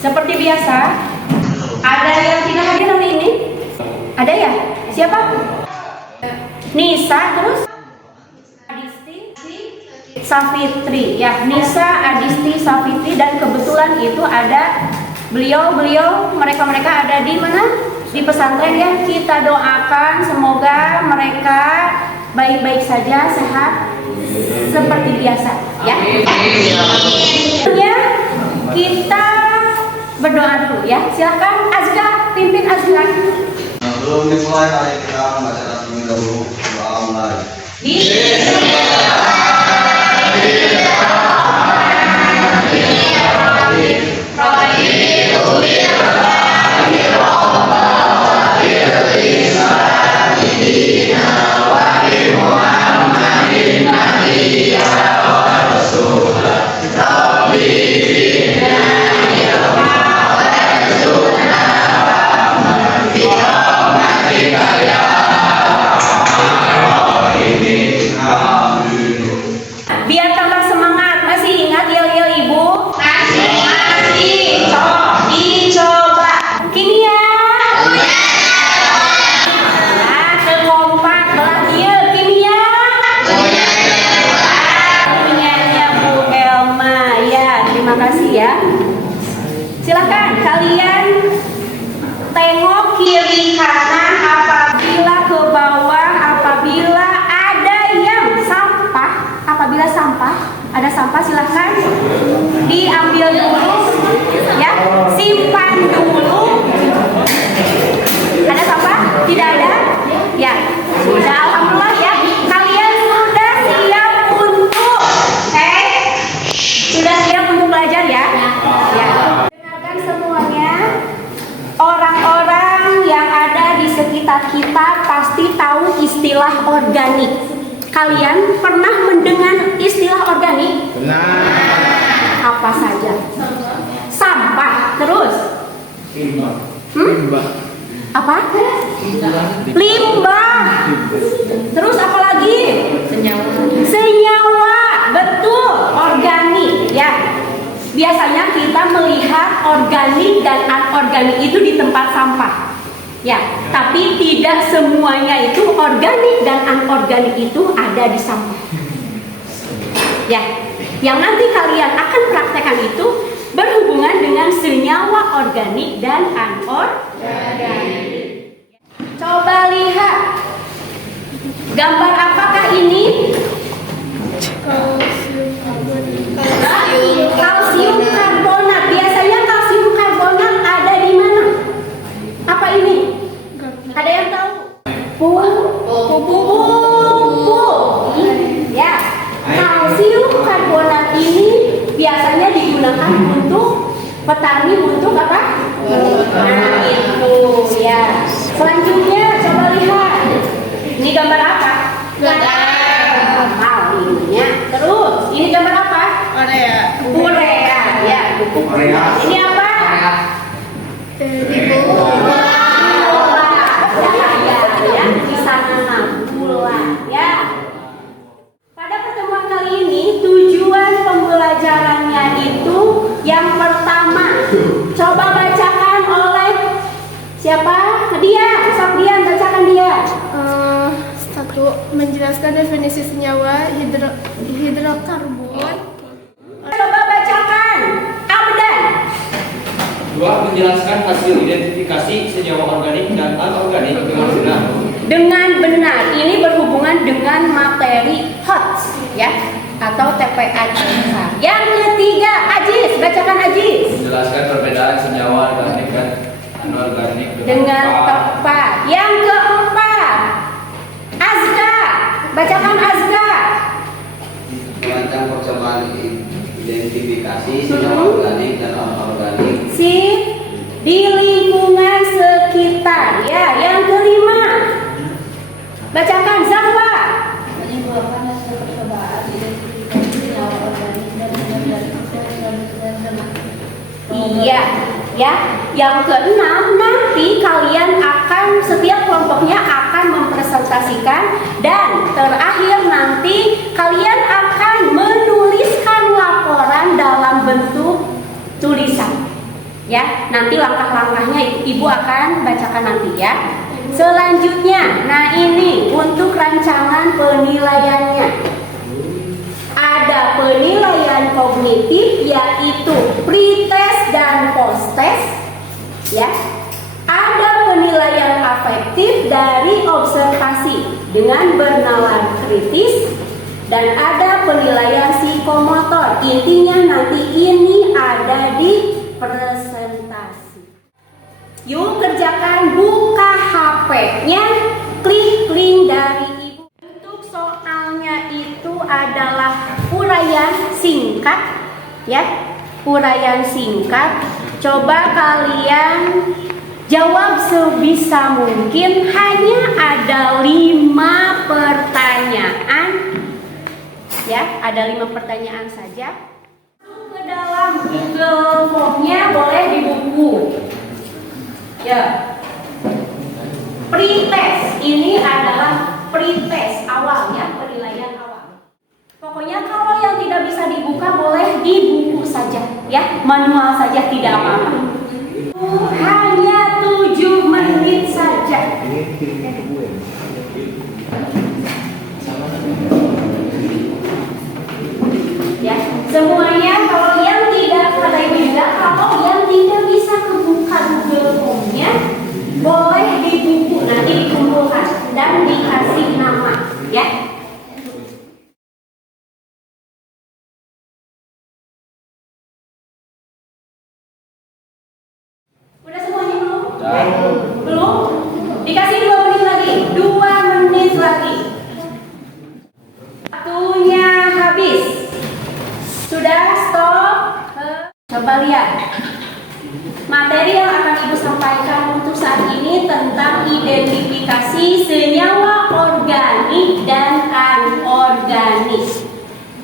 Seperti biasa, ada yang tidak hadir hari ini? Ada ya? Siapa? Nisa, terus Adisti, Safitri. Ya, Nisa, Adisti, Safitri, dan kebetulan itu ada beliau mereka ada di mana? Di pesantren ya. Kita doakan semoga mereka baik-baik saja, sehat seperti biasa ya. Kita berdoa dulu ya. Silakan Azka, pimpin Azka. Sebelum dimulai, mari kita membaca tasbih dahulu. Doa mulai. Biar tambah semangat, masih ingat yel ibu? Masih. Dicoba. Kini ya. Nah, terkompak belah dia. Kini ya. Punyanya Bu Elma ya. Terima kasih ya. Silakan kalian tengok kiri kanan apabila ke bawah, apabila ada sampah silahkan diambil dulu ya, simpan dulu. Ada sampah? Tidak ada? Ya, sudah, alhamdulillah ya. Kalian sudah siap untuk sudah siap untuk belajar ya? Ya. Dengarkan semuanya. Orang-orang yang ada di sekitar kita pasti tahu istilah organik. Kalian pernah mendengar istilah organik? Benar. Apa saja? Sampah, terus? Limbah. Apa? Limbah. Terus apa lagi? Senyawa. Betul, organik ya. Biasanya kita melihat organik dan anorganik itu di tempat sampah. Ya, tapi tidak semuanya itu organik dan anorganik itu ada di sampah. Ya, yang nanti kalian akan praktekkan itu berhubungan dengan senyawa organik dan anorganik. Coba lihat. Gambar apakah ini? Kalsium karbonat. Biasanya kalsium karbonat ada di mana? Apa ini? Ada yang tahu? Pupuk. Ya. Kalsium karbonat ini biasanya digunakan untuk petani untuk apa? Nah, itu ya. Selanjutnya coba lihat. Ini gambar apa? Ininya. Terus ini gambar apa? Urea. Ya. Ini apa? Pada pertemuan kali ini tujuan pembelajarannya itu yang pertama, coba bacakan oleh siapa? Saprian, bacakan dia. Satu, menjelaskan definisi senyawa hidrokarbon. Coba bacakan, Abdan. 2. Menjelaskan hasil identifikasi senyawa organik dan anorganik dengan benar. Dengan benar, ini berhubungan dengan materi HOTS ya, atau TPA. Yang ketiga, Ajis, bacakan Ajis. Menjelaskan perbedaan senyawa organik dan anorganik Dengan tepat. Yang keempat, Azka, bacakan Azka. Merancang percobaan identifikasi senyawa organik dan anorganik. Di lingkungan sekitar. Ya, yang kelima, bacakan Zahwa. Menimbulkan hasil percobaan identifikasi senyawa organik dan anorganik Iya, ya. Yang keenam, nanti kalian akan setiap kelompoknya akan mempresentasikan, dan terakhir nanti kalian akan menuliskan laporan dalam bentuk tulisan. Ya, nanti langkah-langkahnya Ibu akan bacakan nanti ya. Selanjutnya, nah ini untuk rancangan penilaiannya. Ada penilaian kognitif yaitu pre-test dan post-test ya. Ada penilaian afektif dari observasi dengan bernalar kritis dan ada penilaian psikomotor. Intinya nanti ini ada di presentasi. Yuk kerjakan, buka HP-nya, klik link dari Ibu. Untuk soalnya itu adalah uraian singkat ya. Uraian singkat. Coba kalian jawab sebisa mungkin, hanya ada 5 pertanyaan ya, ada 5 pertanyaan saja. Ke dalam Google Form-nya boleh di buku. Ya. Pre-test ini adalah pre-test awal ya, penilaian awal. Pokoknya kalau yang tidak bisa dibuka boleh di buku saja ya, manual saja tidak apa-apa. Hanya 7 menit saja. Ya, semuanya kalau yang tidak kata Ibu juga, kalau yang tidak bisa kebuka Google Form-nya boleh di buku nanti dikumpulkan dan dikasih nama ya. Udah semuanya belum? Belum? Dikasih 2 menit lagi. 2 menit lagi. Waktunya habis. Sudah stop. Coba lihat. Materi yang akan Ibu sampaikan untuk saat ini tentang identifikasi senyawa organik dan anorganik.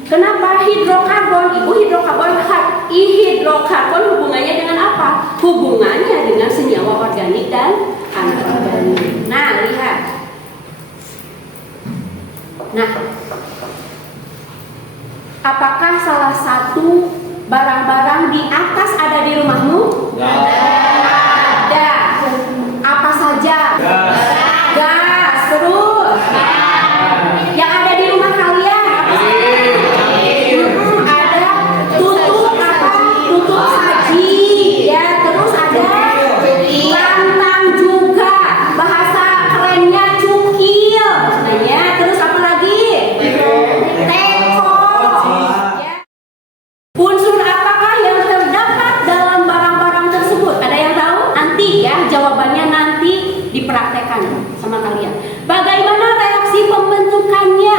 Kenapa hidrokarbon? Ibu, hidrokarbon hubungannya dengan apa? Hubungannya dengan senyawa organik dan anorganik. Nah, lihat. Nah, apakah salah satu barang-barang di atas ada di rumahmu? Ada. Apa saja? Gas. Terus? Yang ada di rumah kalian apa saja? Ada tutup apa? Tutup saji. Ya, terus ada lantang juga. Bahasa kerennya cukil. Nah, ya, terus apa lagi? Teko. Ya. Unsur apakah yang terdapat dalam barang-barang tersebut? Ada yang tahu? Nanti ya, jawabannya nanti dipraktekkan sama kalian. Bagaimana reaksi pembentukannya?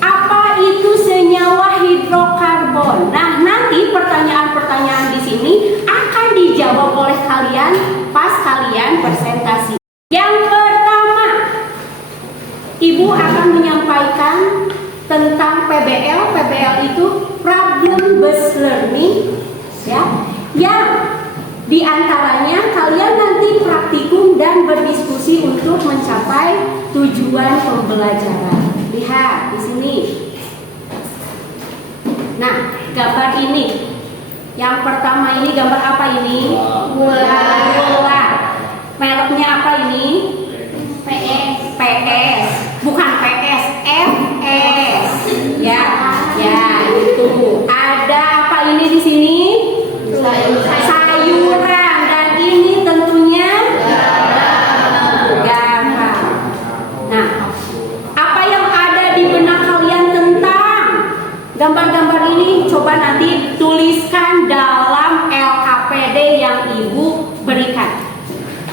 Apa itu senyawa hidrokarbon? Nah, nanti pertanyaan-pertanyaan di sini akan dijawab oleh kalian pas kalian presentasi. Yang pertama, Ibu akan menyampaikan tentang PBL. PBL itu problem based learning ya. Yang diantaranya kalian nanti praktikum dan berdiskusi untuk mencapai tujuan pembelajaran. Lihat di sini. Nah, gambar ini. Yang pertama ini gambar apa ini? Bola. Mereknya apa ini? PS. PS. Bukan PS, FS. Ya, ya itu. Ada apa ini di sini? Sayuran, dan ini tentunya garam. Nah, apa yang ada di benak kalian tentang gambar-gambar ini? Coba nanti tuliskan dalam LKPD yang Ibu berikan.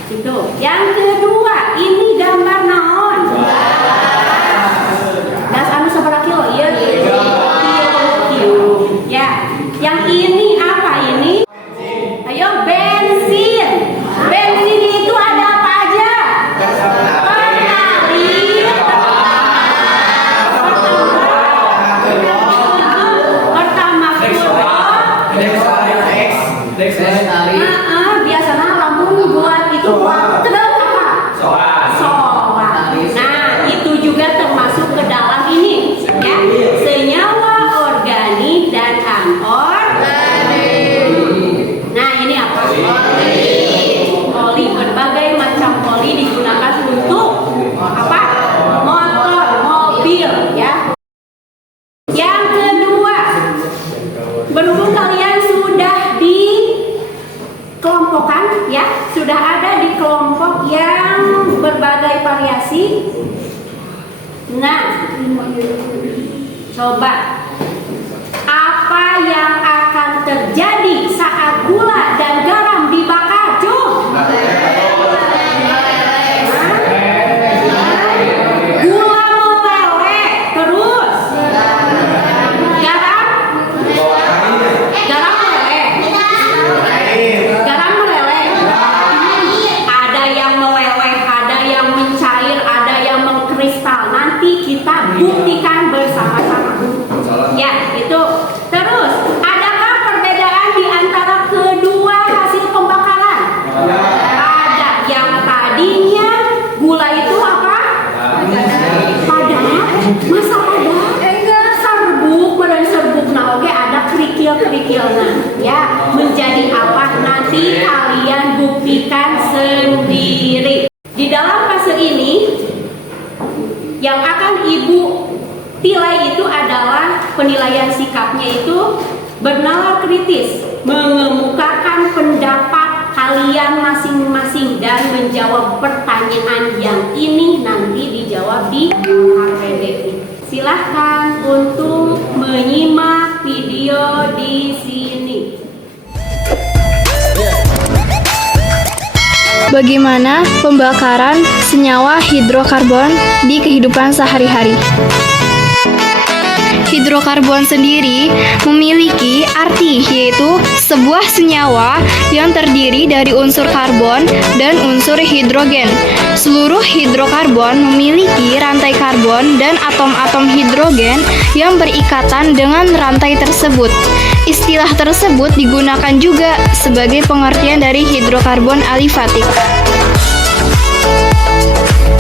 Itu. Yang kedua, ini gambar naon? Das anu sabaraha kilo? Iya. Kilo. Ya. Yang ini apa ini? Ayo, bensin. Bensin itu ada apa aja? Pertama, biasanya lamun buat itu buat apa? Solar. Nah, itu juga termasuk ke dalam ini, ya. Senyawa organik dan anorganik. Nah, ini apa? dikelompokkan ya, sudah ada di kelompok yang berbagai variasi. Nah, coba apa yang akan terjadi saat gula dan garam dibakar, Cung? Gula meleleh, terus garam meleleh. Garam meleleh. Ada yang meleleh, ada yang mencair, ada yang mengkristal. Nanti kita buktikan bersama-sama. Ya, itu. Terus, adakah perbedaan di antara kedua hasil pembakaran? Ada. Yang tadinya gula itu apa? Padat. Masa padat? Enggak. Serbuk, badan serbuk. Nah, oke, ada kerikil-kerikilnya. Ya, menjadi apa? Nanti kalian buktikan sendiri. Di dalam fase ini, yang akan Ibu nilai itu adalah penilaian sikapnya itu bernalar kritis, mengemukakan pendapat kalian masing-masing dan menjawab pertanyaan yang ini nanti dijawab di HPDI. Silahkan untuk menyimak video di sini. Bagaimana pembakaran senyawa hidrokarbon di kehidupan sehari-hari? Hidrokarbon sendiri memiliki arti, yaitu sebuah senyawa yang terdiri dari unsur karbon dan unsur hidrogen. Seluruh hidrokarbon memiliki rantai karbon dan atom-atom hidrogen yang berikatan dengan rantai tersebut. Istilah tersebut digunakan juga sebagai pengertian dari hidrokarbon alifatik.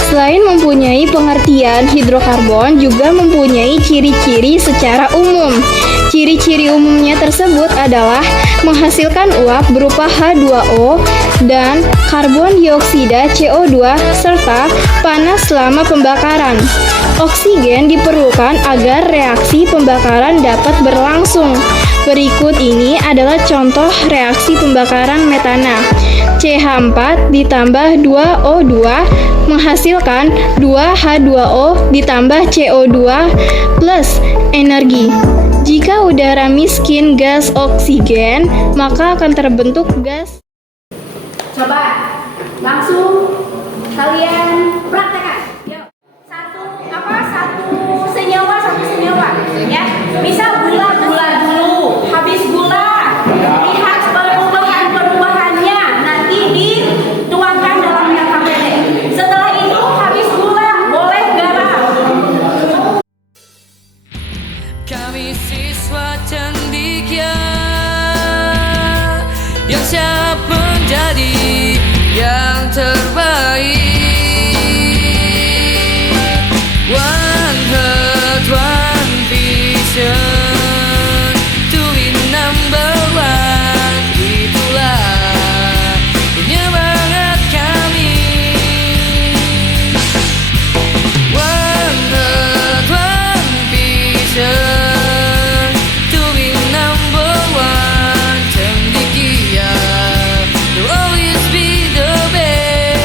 Selain mempunyai pengertian, hidrokarbon juga mempunyai ciri-ciri secara umum. Ciri-ciri umumnya tersebut adalah menghasilkan uap berupa H2O dan karbon dioksida CO2 serta panas selama pembakaran. Oksigen diperlukan agar reaksi pembakaran dapat berlangsung. Berikut ini adalah contoh reaksi pembakaran metana. CH4 ditambah 2O2 menghasilkan 2H2O ditambah CO2 plus energi. Jika udara miskin gas oksigen, maka akan terbentuk gas. Coba langsung kalian praktekkan. Yuk. Satu senyawa ya. Misal gula dulu. Habis gula, lihat perubahannya nanti dituangkan dalam KPD. Setelah itu habis gula boleh garam. Kami siswa cendekia yang siap menjadi yang terbaik. One heart, one vision, to be number one. Itulah penyemangat kami. One heart, one vision, to be number one. Cendekia will always be the best.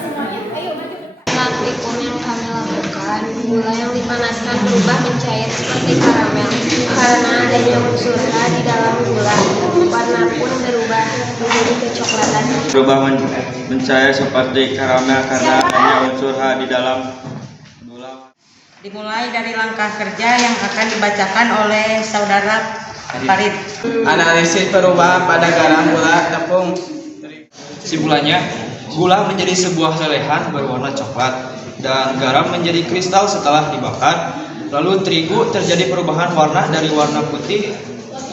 semuanya. Ayo maju. Praktikum yang kami lakukan, gula yang dipanaskan berubah mencair seperti karamel karena adanya unsur H di dalam gula. Warna pun berubah menjadi kecoklatan. Berubah mencair seperti karamel karena adanya unsur H di dalam gula. Dimulai dari langkah kerja yang akan dibacakan oleh saudara Farid. Analisis perubahan pada garam, gula, tepung. Kesimpulannya, gula menjadi sebuah lelehan berwarna coklat dan garam menjadi kristal setelah dibakar. Lalu terigu terjadi perubahan warna dari warna putih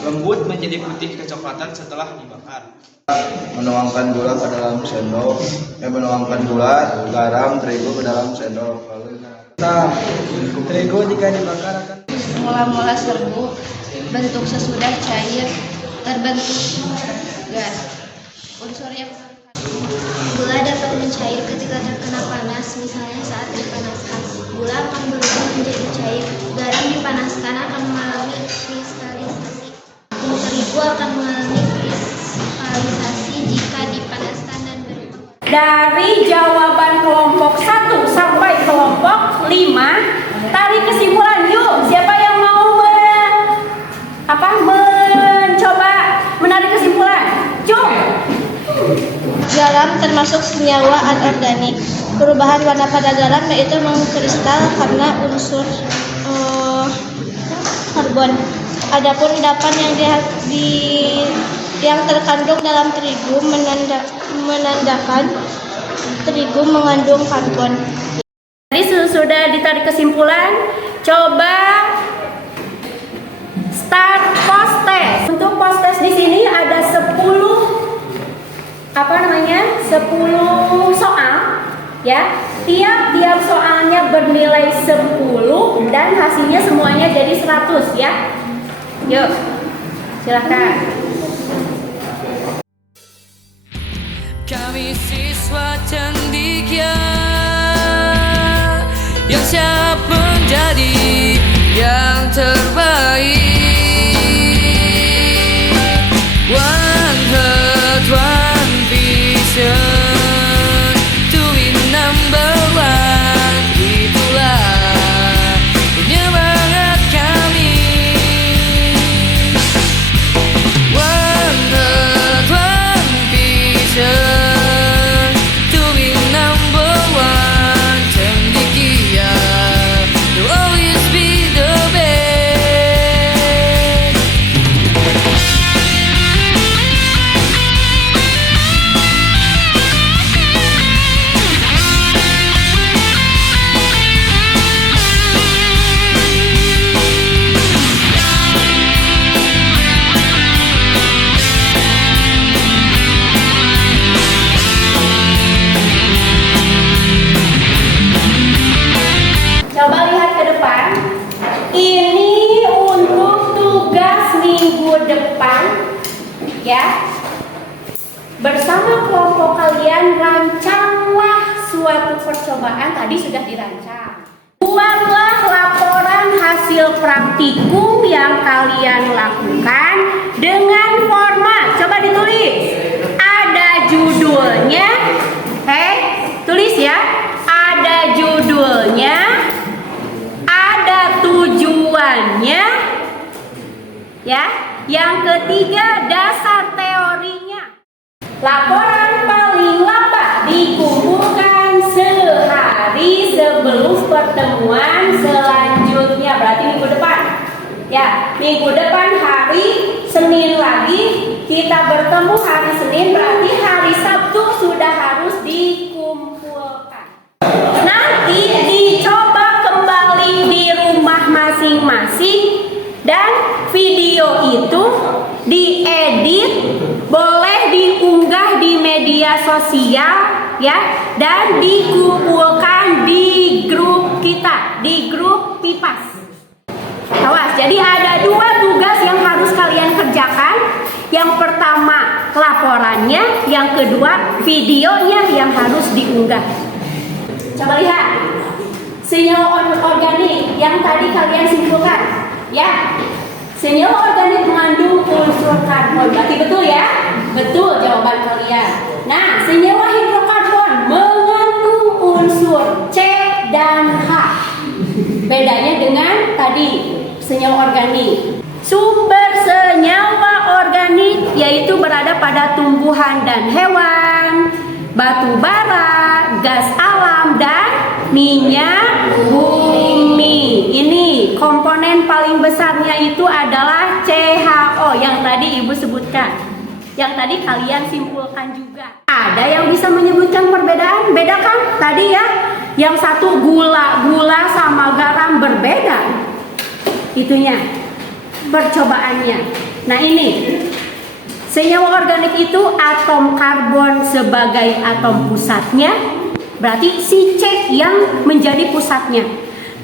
lembut menjadi putih kecoklatan setelah dibakar. Menuangkan gula ke dalam sendok, menuangkan gula, garam, terigu ke dalam sendok. Lalu Terigu jika dibakar akan Mula-mula serbuk, bentuk sesudah cair, terbentuk gas. Unsur yang gula dapat mencair ketika terkena panas, misalnya saat dipanaskan. Gula akan berubah menjadi cair. Garam dipanaskan akan mengalami kristalisasi. Terigu akan mengalami kristalisasi jika dipanaskan dan berubah. Dari jawaban kelompok 1 sampai kelompok 5, tarik kesimpulan yuk. Siapa yang mau mencoba menarik kesimpulan? Cung. Garam termasuk senyawa anorganik. Perubahan warna pada garam yaitu mengkristal karena unsur karbon. Adapun endapan yang terkandung dalam terigu menandakan terigu mengandung karbon. Tadi sudah ditarik kesimpulan, coba start post test. Untuk post test di sini ada 10 soal ya. Tiap soalnya bernilai 10 dan hasilnya semuanya jadi 100 ya. Yuk, silakan. Kami siswa cendekia yang siap menjadi yang terbaik. One heart, one vision to be number one. Itulah penyemangat kami. One heart, one vision to be number one. Cendekia will always be the best. Coba lihat ke depan. Ini untuk tugas minggu depan ya. Bersama kelompok kalian rancanglah suatu percobaan. Tadi sudah dirancang. Buatlah laporan hasil praktikum yang kalian lakukan dengan format. Coba ditulis. Ada judulnya. Tulis ya. Ada judulnya. Ada tujuannya. Ya. Yang ketiga, dasar teorinya. Laporan paling lambat dikumpulkan sehari sebelum pertemuan selanjutnya. Berarti minggu depan. Ya, minggu depan hari Senin lagi kita bertemu hari Senin, berarti hari Sabtu sudah harus dikumpulkan. Nanti dicoba kembali di rumah masing-masing dan video itu diedit, boleh diunggah di media sosial ya, dan dikumpulkan di grup kita, di grup Pipas. Awas, jadi ada 2 tugas yang harus kalian kerjakan. Yang pertama laporannya, yang kedua videonya yang harus diunggah. Coba lihat senyawa organik yang tadi kalian simpulkan ya. Senyawa organik mengandung unsur karbon. Berarti betul ya? Betul jawaban kalian. Nah, senyawa hidrokarbon mengandung senyawa organik. Sumber senyawa organik yaitu berada pada tumbuhan dan hewan, batu bara, gas alam, dan minyak bumi. Ini komponen paling besarnya itu adalah CHO yang tadi Ibu sebutkan, yang tadi kalian simpulkan juga. Ada yang bisa menyebutkan perbedaan? Beda kan tadi ya? Yang satu gula sama garam berbeda itunya, percobaannya. Nah ini senyawa organik itu atom karbon sebagai atom pusatnya, berarti si C yang menjadi pusatnya.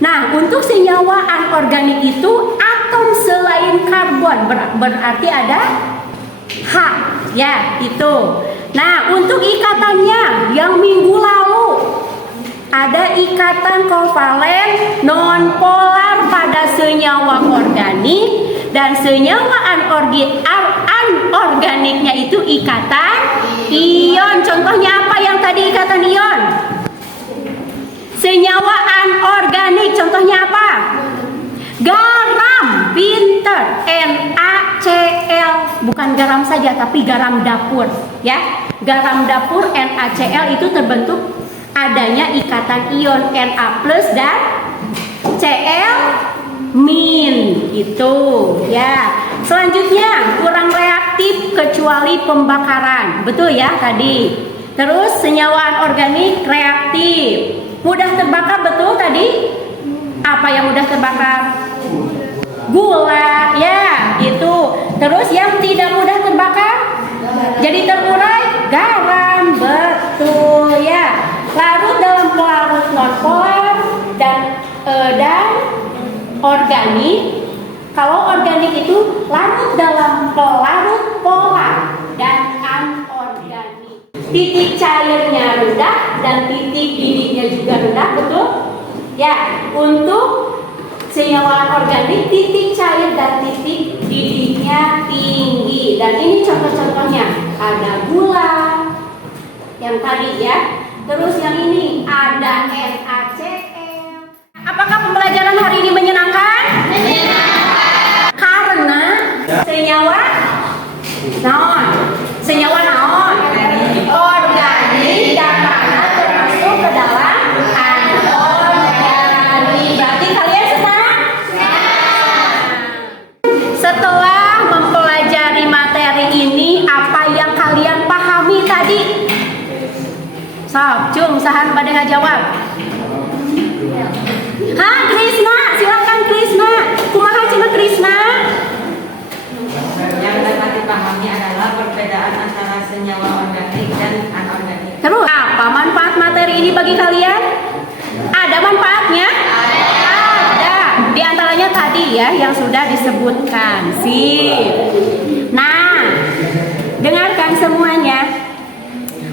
Nah untuk senyawa anorganik itu atom selain karbon, berarti ada H ya itu. Nah untuk ikatannya yang minggu lalu ada ikatan kovalen nonpolar pada senyawa organik, dan senyawa anorganiknya itu ikatan ion. Contohnya apa yang tadi ikatan ion? Senyawa anorganik contohnya apa? Garam, pinter, NaCl, bukan garam saja tapi garam dapur ya. Garam dapur NaCl itu terbentuk adanya ikatan ion Na+ dan Cl- itu ya. Selanjutnya kurang reaktif kecuali pembakaran, betul ya tadi. Terus senyawa anorganik reaktif, mudah terbakar, betul tadi. Apa yang mudah terbakar? Gula ya itu. Terus yang tidak mudah terbakar jadi terurai, garam, betul ya. Larut dalam pelarut nonpolar dan organik. Kalau organik itu larut dalam pelarut polar dan anorganik. Titik cairnya rendah dan titik didihnya juga rendah, betul? Ya, untuk senyawa organik titik cair dan titik didihnya tinggi. Dan ini contoh-contohnya, ada gula yang tadi ya. Terus yang ini ada NaCl. Apakah pembelajaran hari ini menyenangkan? Menyenangkan. Karena senyawa naon organik dan mana termasuk ke dalam anorganik. Berarti kalian senang? Setelah mempelajari materi ini, apa yang kalian pahami tadi? Sok, cung, sahan pada ngajawab. Hah, Krisna, silakan Krisna. Kumaha cenah Krisna? Yang dapat dipahami adalah perbedaan antara senyawa organik dan anorganik. Terus, apa manfaat materi ini bagi kalian? Ada manfaatnya? Ada. Di antaranya tadi ya yang sudah disebutkan. Sip. Nah, dengarkan semuanya.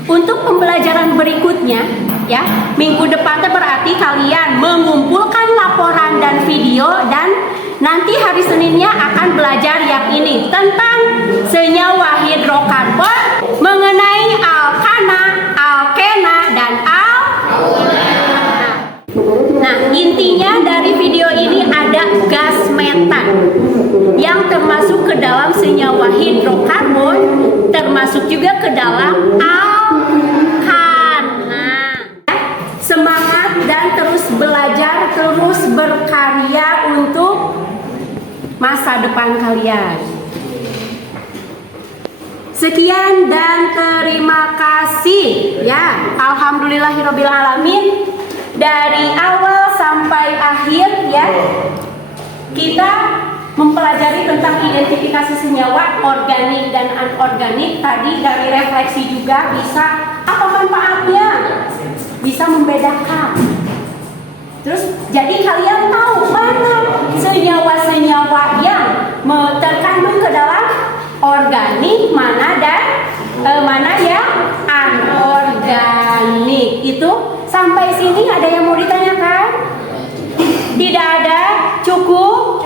Untuk pembelajaran berikutnya, ya, minggu depan berarti kalian mengumpulkan laporan dan video, dan nanti hari Seninnya akan belajar yang ini tentang senyawa hidrokarbon, mengenai alkana, alkena, dan Nah, intinya dari video ini ada gas metan yang termasuk ke dalam senyawa hidrokarbon, termasuk juga ke dalam alkana. Semangat dan terus belajar, terus berkarya untuk masa depan kalian. Sekian dan terima kasih ya. Alhamdulillahirobbilalamin. Dari awal sampai akhir ya, kita mempelajari tentang identifikasi senyawa organik dan anorganik. Tadi dari refleksi juga bisa apa manfaatnya, bisa membedakan. Terus jadi kalian tahu mana senyawa-senyawa yang terkandung ke dalam organik, mana yang anorganik. Itu sampai sini ada yang mau ditanyakan? Tidak ada? Cukup?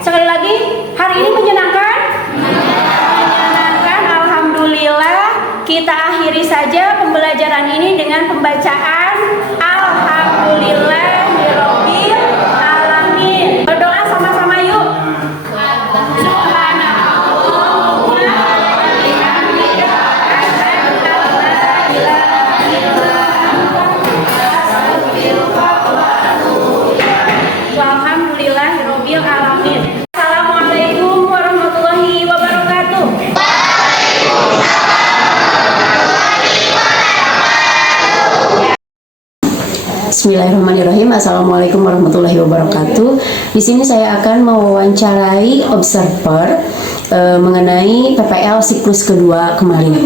Sekali lagi, hari ini menyenangkan? Menyenangkan, alhamdulillah. Kita akhiri saja pembelajaran ini dengan pembacaan Alhamdulillahirobbil alamin. Berdoa Walhamdulillahirabbil alamin. Assalamualaikum warahmatullahi wabarakatuh. Bismillahirrahmanirrahim. Assalamualaikum warahmatullahi wabarakatuh. Di sini saya akan mewawancarai observer mengenai PPL siklus kedua kemarin.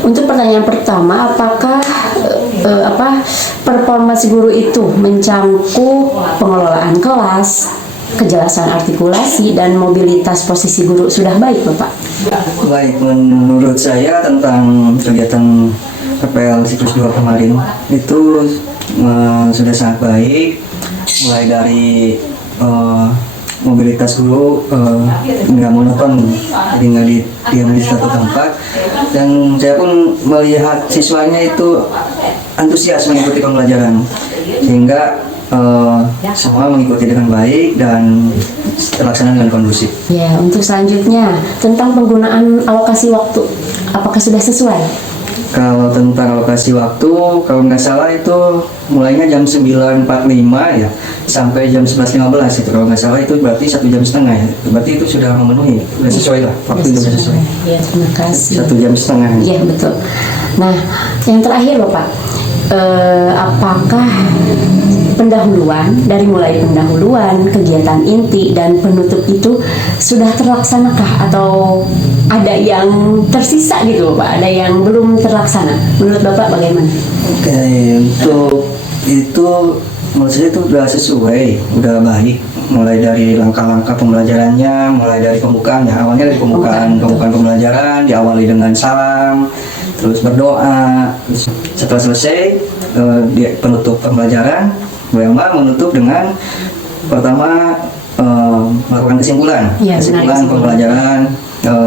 Untuk pertanyaan pertama, apakah performance guru itu mencangkup pengelolaan kelas, kejelasan artikulasi, dan mobilitas posisi guru sudah baik, Bapak? Baik, menurut saya tentang kegiatan PPL siklus 2 kemarin itu sudah sangat baik, mulai dari mobilitas guru nggak monoton, jadi nggak diam di satu tempat, dan saya pun melihat siswanya itu antusias mengikuti pembelajaran, sehingga semua mengikuti dengan baik dan terlaksana dengan kondusif. Ya, untuk selanjutnya tentang penggunaan alokasi waktu, apakah sudah sesuai? Kalau tentang alokasi waktu, kalau nggak salah itu mulainya jam 9.45 ya sampai jam 11.15 itu, kalau nggak salah itu berarti 1,5 jam ya, berarti itu sudah memenuhi, sudah sesuai lah, waktu itu sudah sesuai. Ya, terima kasih. 1,5 jam. Iya, betul. Nah, yang terakhir Bapak, apakah mulai pendahuluan, kegiatan inti, dan penutup itu sudah terlaksanakah atau ada yang tersisa gitu Bapak, ada yang belum terlaksana? Menurut Bapak bagaimana? Oke, untuk itu menurut saya itu sudah sesuai, sudah baik, mulai dari langkah-langkah pembelajarannya, mulai dari pembukaan ya, awalnya dari pembukaan pembelajaran, diawali dengan salam, terus berdoa, terus setelah selesai penutup pembelajaran, Bu Elma menutup dengan pertama melakukan kesimpulan pembelajaran,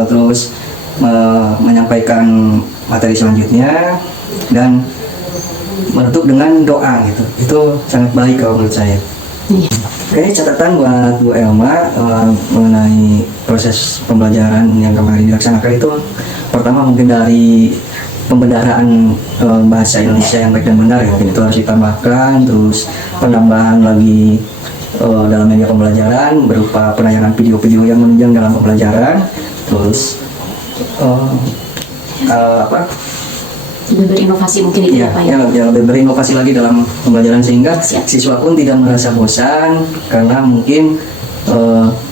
terus menyampaikan materi selanjutnya, dan menutup dengan doa gitu. Itu sangat baik kalau menurut saya. Oke, catatan buat Bu Elma mengenai proses pembelajaran yang kemarin dilaksanakan itu, pertama mungkin dari pembenaran bahasa Indonesia yang baik dan benar ya, mungkin itu harus ditambahkan, terus penambahan lagi dalam media pembelajaran berupa penayangan video-video yang menunjang dalam pembelajaran, terus lebih berinovasi mungkin itu ya, lebih berinovasi lagi dalam pembelajaran, sehingga siswa pun tidak merasa bosan, karena mungkin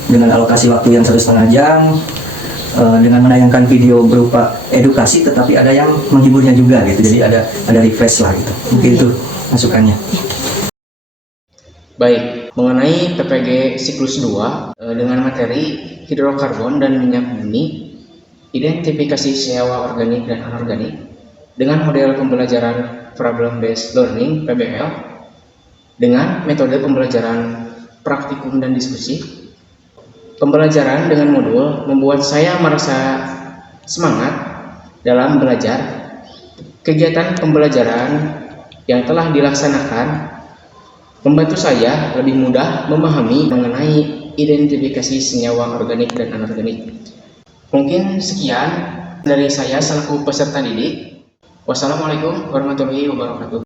dengan alokasi waktu yang 1,5 jam, dengan menayangkan video berupa edukasi, tetapi ada yang menghiburnya juga gitu, jadi ada refresh lah gitu, mungkin itu masukannya. Baik, mengenai PPG siklus 2 dengan materi hidrokarbon dan minyak bumi, identifikasi senyawa organik dan anorganik dengan model pembelajaran problem based learning PBL dengan metode pembelajaran praktikum dan diskusi. Pembelajaran dengan modul membuat saya merasa semangat dalam belajar. Kegiatan pembelajaran yang telah dilaksanakan membantu saya lebih mudah memahami mengenai identifikasi senyawa organik dan anorganik. Mungkin sekian dari saya selaku peserta didik. Wassalamualaikum warahmatullahi wabarakatuh.